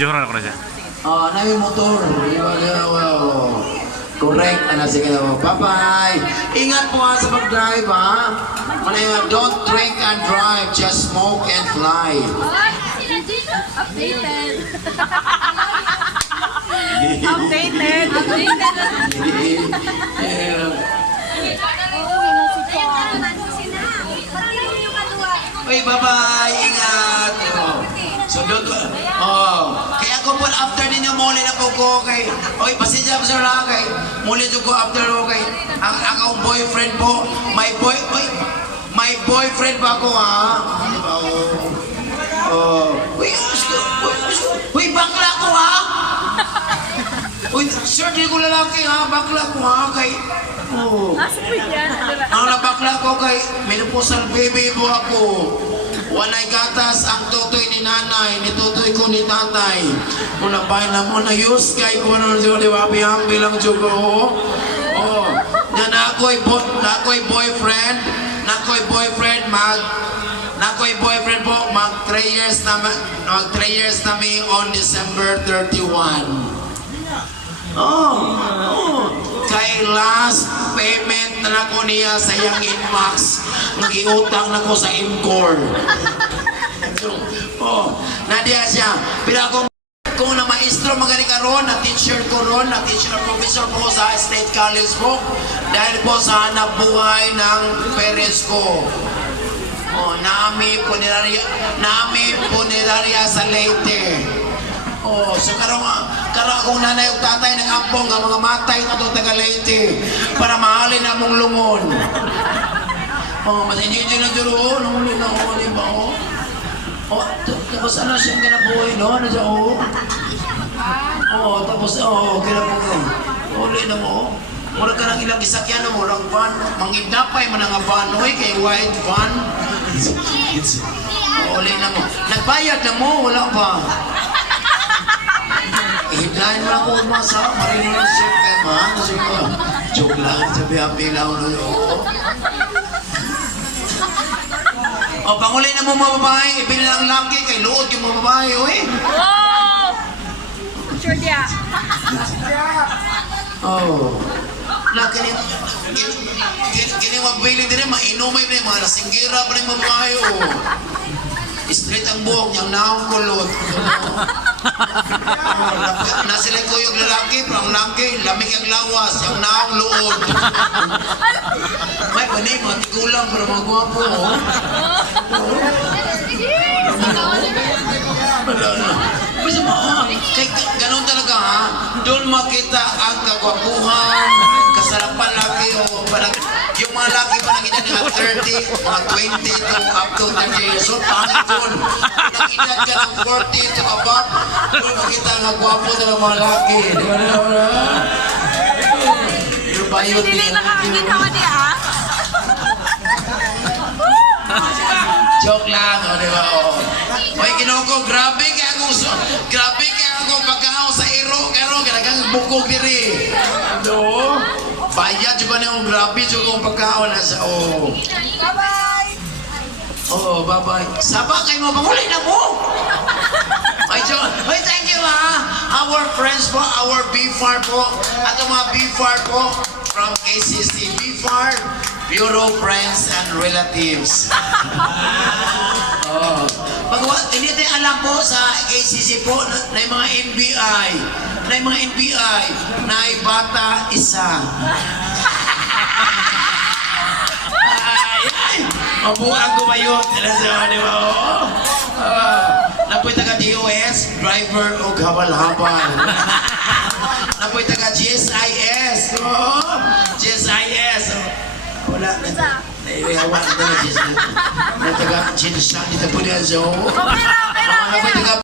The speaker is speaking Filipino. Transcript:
Video na ako na siya. Namin motor. Correct. Sige na. Bye-bye. Ingat po sa pag-drive, ha? Don't drink and drive. Just smoke and fly. Updated. Updated. Uy, bye-bye. Ingat. So, kaya ako po after ninyo muli na po ko kay oy pasensya po sir lang kay muli ko after ko kay ang akong boyfriend po my boyfriend pa ako ha di ba uy bakla ko ha uy sir di ko lalaki ha bakla ko ha kay Nasa po yan. ang nabakla ko kay menopausal baby po ako. Walay gatas ang tutoy ni nanay, ni tutoy ko ni tatay. Kung napahin na mo na yus kay kung ano siya, di ba, bihang bilang jugo. Yan ako'y boyfriend, mag 3 years na mi on December 31. Kay last payment na nako niya sa iyang inbox, nag-iutang na ko sa Imcor. Nadia siya. Pero kung na maestro magani karon, na teacher ko ron, na teacher na professor po sa State College po, dahil po sa hanap buhay ng parents ko. Nami punerarya sa Leyte. So karon akong nanay ug tatay nag-ampong nga mga matay na itong taga Leyte para mahalin na mong lungon. Masinjin na duro, nahuli ba tapos ano siyang kinabuhay, no? Ano siya, tapos, kinabuhay. Huli na mo. Mura ka ng ilang isakyan mo, lang van. Mangidapay mo na nga van, kay white van. Huli na mo. Nagbayad na mo, wala pa. Hidlahin mo lang kung masa, marino na siya kay man. Joke lang, sabi ang bilaw na pangulay na mo mga babae, ibili lang laki kay luod yung mga babae, Wow! Sure dia. Kini magbili din mainumay din, mga lasinggira pa rin mga babae, straight ang buhok niyang naong kulot. Nasilay ko yung lalaki, pero ang laki, lamig ang lawas, yung naong luod. May panay, mga tigulang, pero mga gwapo. Kaya ganun talaga ha, doon makita ang kagwapuhan, kasarapan laki o parang yung mga laki pa nakita nila 30, mga 20 to up to 30 years old, pangit doon. Nakita ka ng 40 to above, doon makita ang gwapo ng mga laki. Di ba na? Yung bayot Dili nakaangin hawa dia, ha? joke lang, di ba? Oy, Ginoo, grabe kaya akong pagkaaw sa iro, karo kanagang bukog diri. Bayad juga na grabe juga kung pagkaaw na sa Bye-bye! bye-bye. Saba kayo mo, panguli na mo! Ay, thank you ha! Our friends po, our BFAR po, at ang mga BFAR po from KCC BFAR, Bureau Friends and Relatives. Hindi tayo alam po sa KCC po na yung mga NBI, na yung bata isa. Mabuang gumayot sila sa di ba? Napoy taga DOS, driver o habal-habal. Napoy taga GSIS. GSIS. Wala na. Naiiyawan na GSIS. Nataga GSIS. Dito po niya. Okay lang.